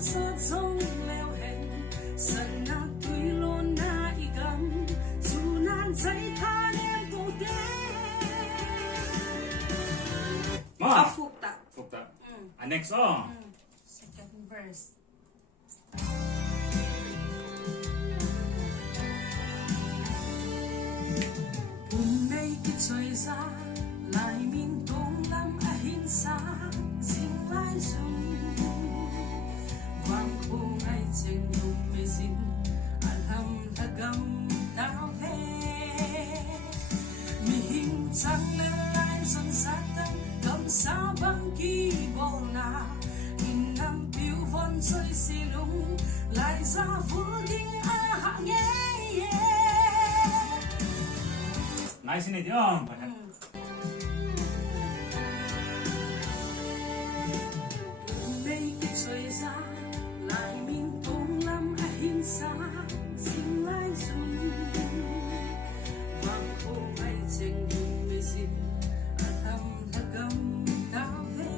sa sông leo hẹn sân na tuy lôn na y gầm dù nan dây tha em cô đê phục tạ next song second verse hôm nay cái trời ra lại mình tung lắm à hin xa dinh lại dùng vang khô ngay trên vùng mê dinh alhamdulillah tao về mi hình trăng lên lại dần sát tâm cầm xa băng kỳ bầu na in năm phiêu vân rơi xì lung lại ra vui đinh a hạ nghe nice này không đây cái trời ra lại mình tung lắm à hin xa dinh lại dùng vang khô ngay trên vùng mê dinh alhamdulillah tao về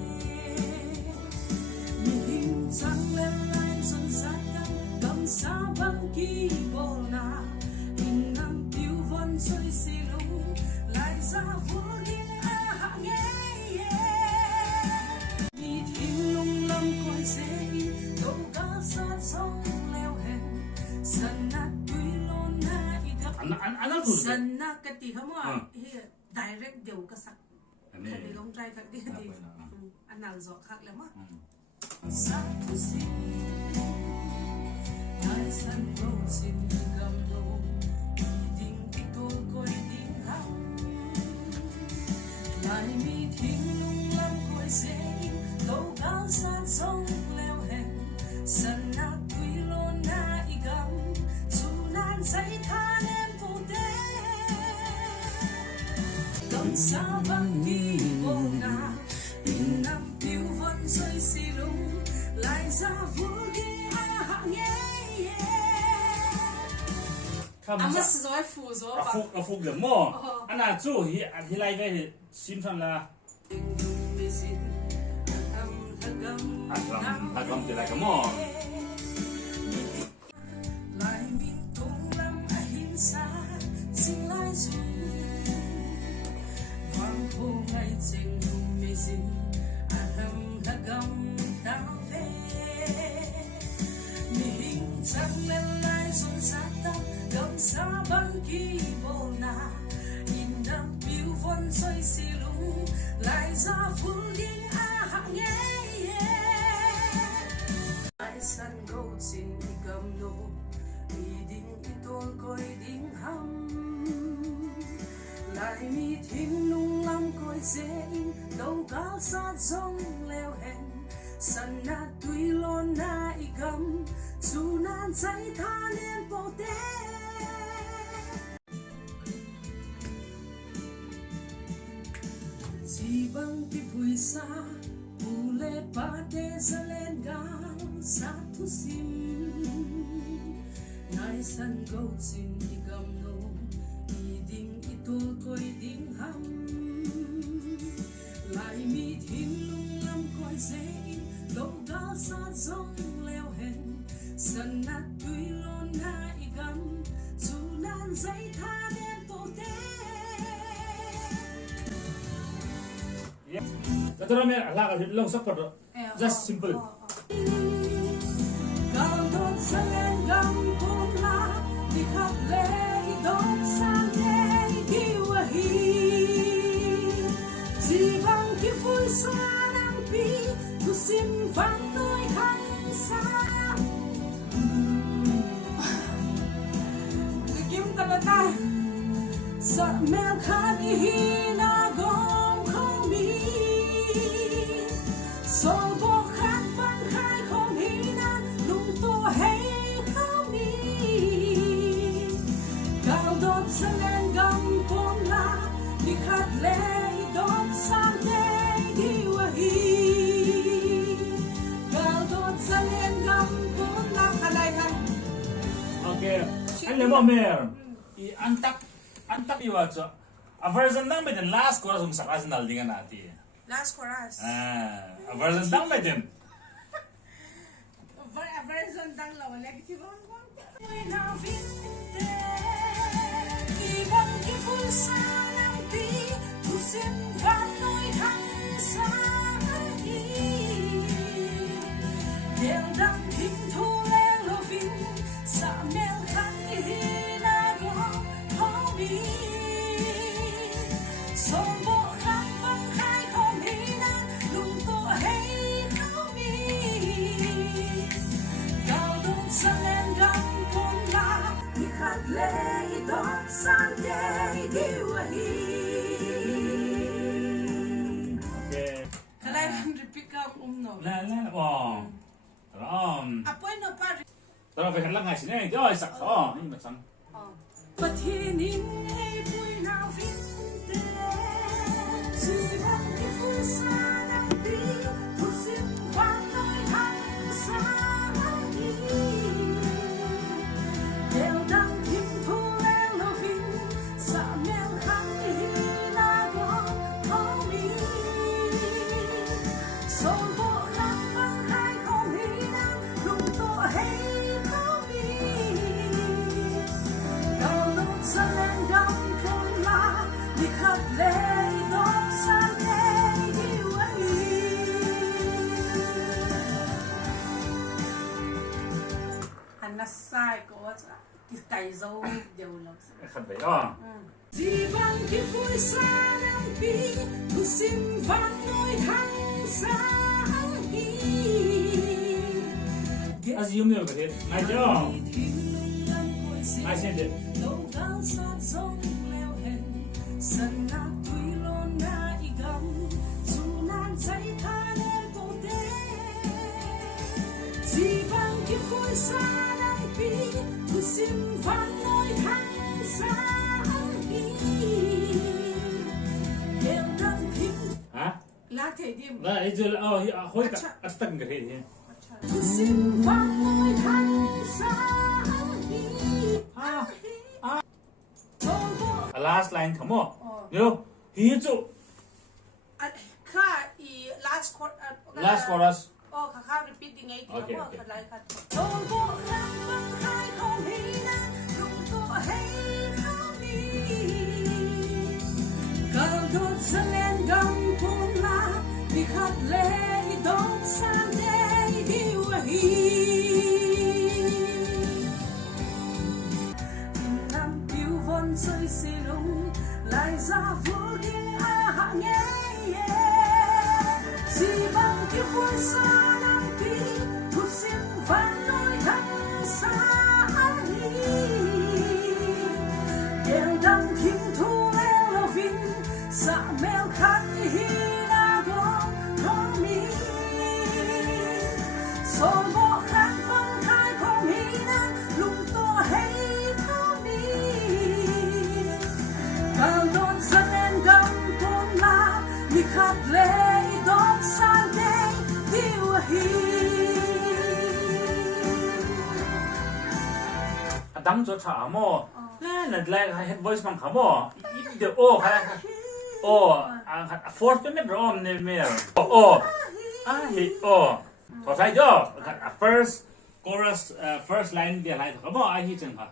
mi hình trăng lên lại dần sát tâm cầm xa băng kỳ bồ na in năm phiêu vân rơi xì lung lại ra vui đinh a hạ nghe mi thiên lung lâm coi dễ đâu cá xa sông leo hẹn sân na tuy lôn na y gấp sân na cái tí không à direct đều cái sắc cái này long trai cái tí anh nào rõ khác lắm á sa thu xin đại sân bầu xin cầm lô đình cái tôi coi đình hăng lại mi thiên lung lâm coi dễ đâu cá xa sông leo hẹn sân na tuy lôn na y gầm dù nan dây tha em vô đê cầm xa băng kỳ bồ na in năm phiêu vân rơi xì lung lại ra vui đi a hạ nghe anh mất rồi phụ rồi phụ được mò anh là chú thì lại về xin phần là không thì lại cái mò lại mình tung lắm à hin xa xin lại dùng vang khô ngay trên vùng mê dinh alhamdulillah tao về mi hình trăng lên lại dồn sát tâm cầm xa băng kỳ bồ na in năm phiêu vân rơi xì lung lại ra vui đinh a hạ nghe lại sân câu xin cầm nô mi đinh tôi coi đinh hâm lại mi thiên lung lâm coi dễ đâu cá xa sông leo hẹn sân na tuy lôn na y gầm dù nan dây tha nên bồ đê chỉ bằng cái vui xa u lê ba đê ra lên gang sa thu sim nai sân câu xin y gầm nô y đinh y tôi coi đinh hâm lại mi thiên lung lâm coi dễ đâu cá xa sông leo hẹn sân na tuy lôn na y gầm dù nan dây tha nên bồ đê Kata ramai lah long support just simple Kalau don salen gam pula di khắp lệ don sang lệ kiwahi chỉ bằng cái vui xa nam pi tu xin vang tôi khăn xa tôi kiếm ta ta sợ mèo khát hi na gom không mi so bo khát ban khai không hi na lung to hay không mi cao đốt sa lên gam pom la đi khát lệ đốt sang lệ đi wa hi cao đốt sa lên gam pom la kalay kan okay anh lấy bao mer anh tắc yêu cho a version nang medin last chorus ng sakas naldingan natin last chorus a version nang medin version dang lawan lagi si Bang Bang. Ibang kiful sa lampi, tusim vanoy hang sa Deldang tim thule lovin sa mel khan ihinago homi Sombo khan bang khai homina lung to hey homi Gao dong sa len gam pon la ni khat le idong san day diwahi Okay. Kalay repeat ka no. La wow. Apoy no pa. Tara phải hẳn là ngày sinh này, rồi sặc khó, nhưng mà sang. Bất thiên in hay vui nào vinh tê Chỉ bằng cái vui xa nắng đi Thu xin vang nơi thăng xa đi Đều đang tìm thu lên lo vinh Xa mèo khăn đi là gõ khó mi Sôi bộ khăn băng khai không hi năng Lung tổ hay khó mi Cao lốt sa lên găm thôn la Đi khắp lê đốt sa lê yêu ấy Anh na sai ko cái cày dâu đều lắm. Khăn phải đó. Di bằng cái vui xa nắng bi Thu xin vang nỗi thăng xa hi À gì không được cái thế, ngay chưa? Ngay xem đi. Đâu gắng sát giống leo hẹn Sân na tuy lôn na y găm Dù nan cháy tha nên bộ đế Di bằng cái vui xa nắng bi Thu xin vang nỗi thăng xa hi Đều đang thích Hả? La thể điểm. Là ấy giờ hồi cả tắc cái thế thế. Thu xin vang nỗi thăng xa hi Last line, come on. Yo, here too. Ka i last chord. Last chorus. Oh, kaka repeat di ngay. Okay, Ako, okay. kalay ka. Tôn bộ khăn băng khai không hi năng Rung tổ hay không mi Cao đốt sa lên găm pôn la Đi khát lê đốt san đê điêu hi Năm tiêu vân rơi xì lung Lại ra vô điên hạ nghe Chỉ bằng cái vui xa năm bi Thu xin vang nỗi thăng xa hi Đều đang thím thu leo lo vinh Dạ mèo khát hi na gom khó mi Sôi bộ khát vâng khai không hi năng Lung tổ hay khó mi Cao đón dẫn lên găm tôn la Đi khát lê đón san đê điêu hi Đăng cho thả mò. Là head voice bằng khám mò. Được ô hay ô fourth payment rồi nè mẹ. Ô hi ô. Có sai chưa? First chorus first line dia lại khám mò ai hi chừng hả?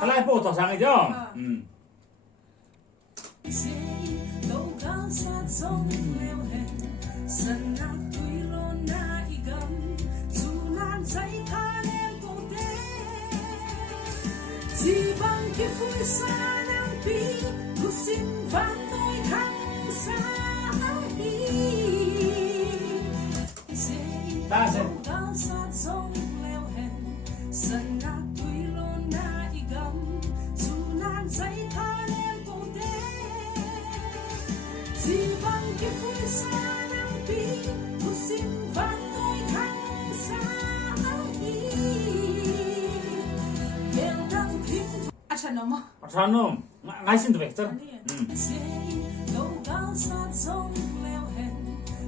Cái lại bộ tỏ sang chưa? Đâu gắng sát giống leo hẹn Sân na tuy lôn na y găm Dù nan cháy tha nên bộ đế Chỉ bằng cái vui xa năng bi Thu xin vang nỗi thăng xa hi Ta sẽ Đâu gắng sát giống leo hẹn Sân na tuy lôn na y găm Dù nan cháy tha nên bộ đế Chỉ bằng cái vui xa năng bi Thu xin vang nỗi thăng xa hi Đều đang thích Acha no mo. Thằng nó ngay xin được chứ? Đâu gắng sát giống leo hẹn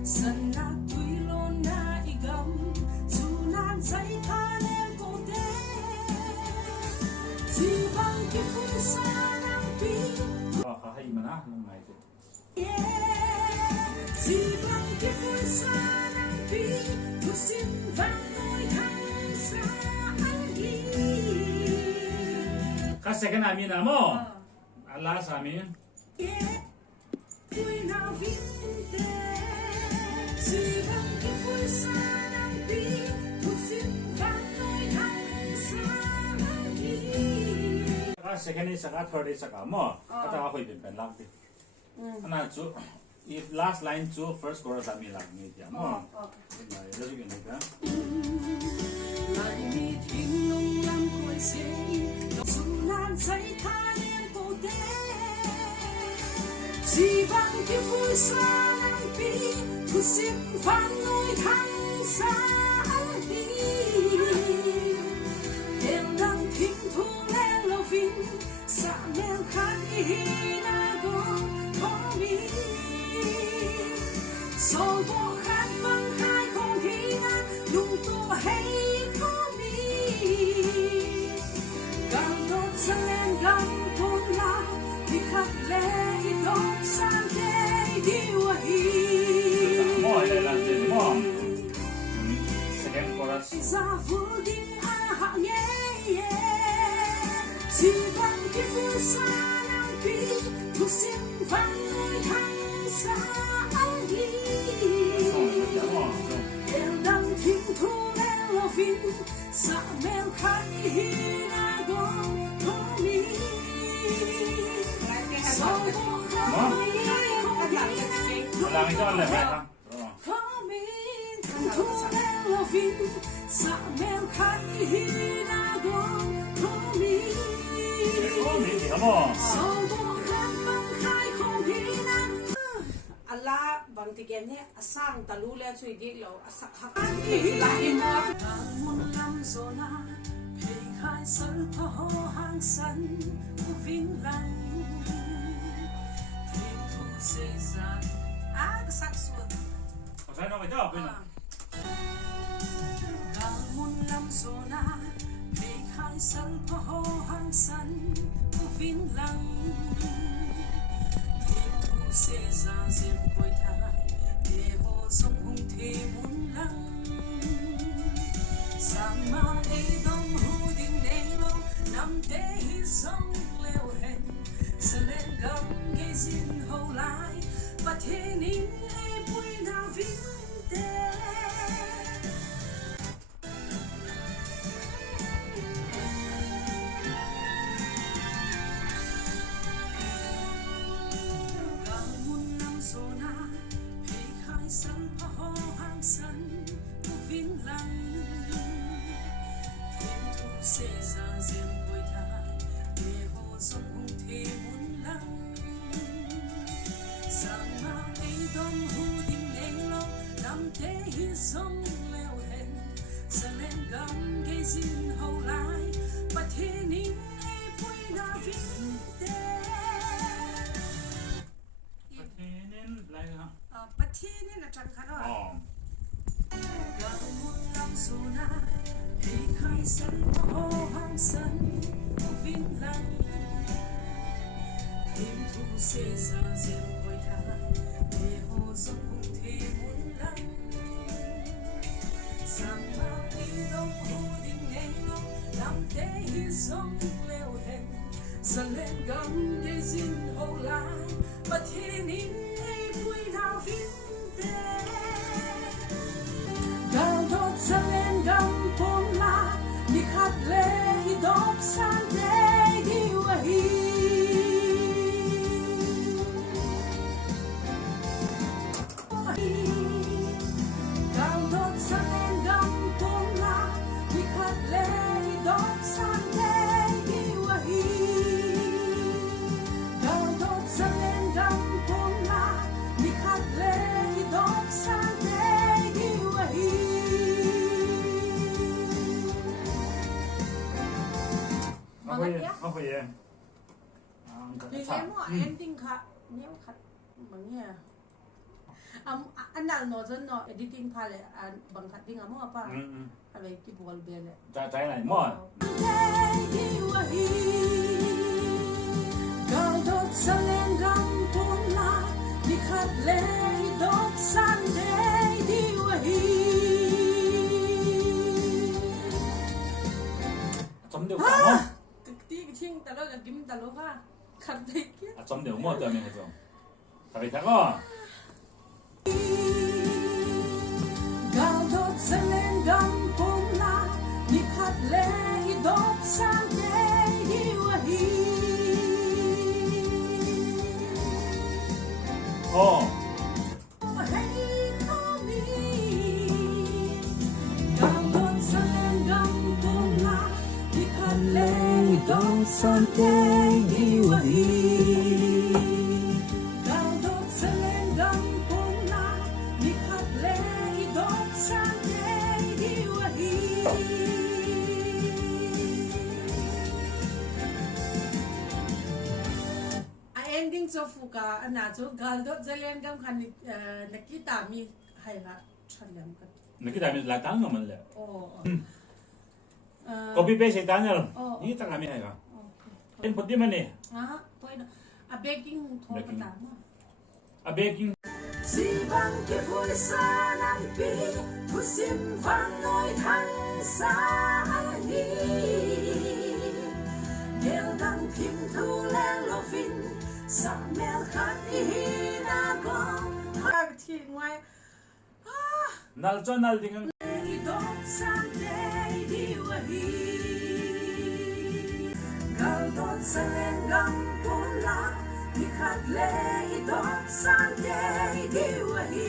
Sân na tuy lôn na y găm Dù nan cháy tha nên bộ đế Chỉ bằng cái vui xa năng bi Hay mà nó ngày chứ. chỉ bằng cái vui xa nắng bi thu xin vang ngôi thăng xa anh đi Ka second amin na mo. Last amin. vui nào vinh tế chỉ bằng cái vui xa nắng bi thu xin vang ngôi thăng xa anh đi Ka second is ka third is ka mo. Ka ta ko ibin pen lang ti. Ana chu if last line chu first chorus amin lang ni ti mo. Ina yo ju ni ka. lại mi thiên nông lam khôi xe dù nan say tha đêm cô tế chỉ bằng cái vui xa nắng bi thu xin vang ngôi thăng xa đi đêm đang thinh thu lên lâu vinh xa men khát y na go có mi sầu bo khát vắng hai không khí na lung tua hay có mi càng đốt sáng lên gam thôn la đi khát lệ đốt sáng để đi hi Mo ile lang ti mo. Second chorus. ra vô đinh a hạ nhé chỉ bằng cái vui xa nam bi thu xin vang ngôi thăng xa anh đi đèn đang thinh thu lên lo vinh xa men khát hi na go có mi sau bo khát hai không hi na Lang ito le ba ha. có mi thinh thu lên lo vinh xa men khát hi na go có mi Ko ni ti mo. sau bo khát vắng hai không hi na Allah bang tigen he asang talu le chui dik lo asak hak hi la hi mo muôn năm rồi na thầy khai sân thơ hàng sân của vinh lăng thiên thu xây ra sak suat Sai no ka jo pin. càng muôn năm rồi na thầy khai sân thơ hàng sân của vinh lăng thiên thu xây ra diệm quay thái để hồ sông hùng thế muôn lăng sang ma ấy đông hù đình đen lâu nằm tế hi sông leo hẹn sẽ lên gầm gây xin hậu lại và thế nín ấy bùi nào vinh tế càng muôn năm rồi na thầy khai sân phá hàng sân của vinh lăng thiên thu xây ra diệm quay thái để hồ sông hùng thế muôn lăng sang ma ấy đông hù đình đen lâu nằm tế hi sông leo hẹn sẽ lên gầm gây xin hậu lại và thế nín ấy bùi nào vinh tế Patinin like ha. ประเทศนี่นะจังค่ะเนาะ Oh. càng muôn năm rồi na thầy khai sân phá hàng sân của vinh lăng thiên thu xây ra diệm quay thái để hồ sông hùng thế muôn lăng sang ma ấy đông hù đình đen lâu nằm tế hi sông leo hẹn dần lên gầm để xin hậu lại và thế nín ấy bùi nào vinh tế Gào đốt dâng lên gầm phôn la Đi khát lệ hi đốt san để đi hi Gào đốt dâng lên gầm phôn la Đi khát lệ hi đốt san để đi hi Gào đốt dâng lên gầm phôn la Đi khát lệ hi đốt san để đi hi Ako ye. Di mo ending ka niya kat mangya anal no zon no editing pale bang cutting amo apa ale ki bol bele Trái này mo. Gào đốt dâng lên gầm phôn la Đi khát lệ idok Sunday diwahi 좀 되고 뭐 그때 팅 달러가 김 달러가 갑자기 좀 되고 뭐 때문에 해서 다리 타고 Galdot selendang pula Nikhat le idok Sunday diwahi Hey kami Galdot selendang pula Nikhat le idok Sunday diwahi Galdot selendang pula Nikhat le idok Sunday diwahi ending so fuka ana jo galdot zelen gam khan nakita mi haila challam ka 느끼 다음에 라탄 거 말래 oh copy paste 다녀 이 딱 하면 해가 엔 버디만이 ah toy na a baking thok ta ma 아 베이킹 Sibang ke vui sa nang pi Pusim vang noi thang sa hi Nel dang kim thu len lo fin Sa mel khat hi na gong ka thi ngwai 날짜 날 딩은 Idok Sunday diwahi Galdot sa lengang pula Nikhat le idok Sunday diwahi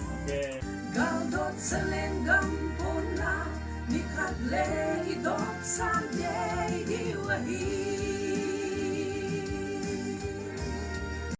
오케이 Galdot sa lengang pula Nikhat le idok Sunday